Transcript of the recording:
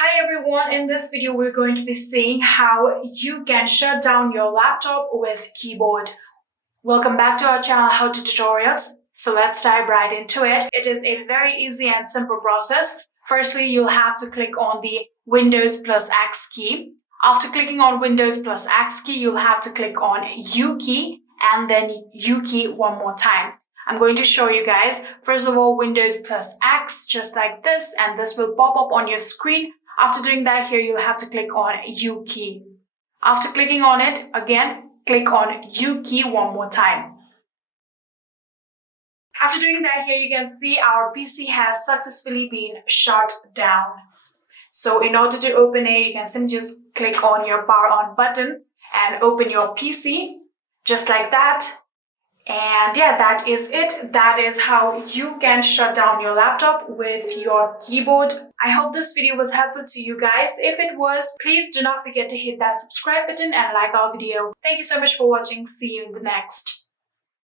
Hi everyone, in this video we're going to be seeing how you can shut down your laptop with keyboard. Welcome back to our channel How to Tutorials. So let's dive right into it. It is a very easy and simple process. Firstly, you'll have to click on the Windows plus X key. After clicking on Windows plus X key, you'll have to click on U key and then U key one more time. I'm going to show you guys. First of all, Windows plus X, just like this, and this will pop up on your screen. After doing that, here you'll have to click on U key. After clicking on it, again, click on U key one more time. After doing that, here you can see our PC has successfully been shut down. So in order to open it, you can simply just click on your power on button and open your PC, just like that. And yeah, that is it. That is how you can shut down your laptop with your keyboard. I hope this video was helpful to you guys. If it was, please do not forget to hit that subscribe button and like our video. Thank you so much for watching. See you in the next.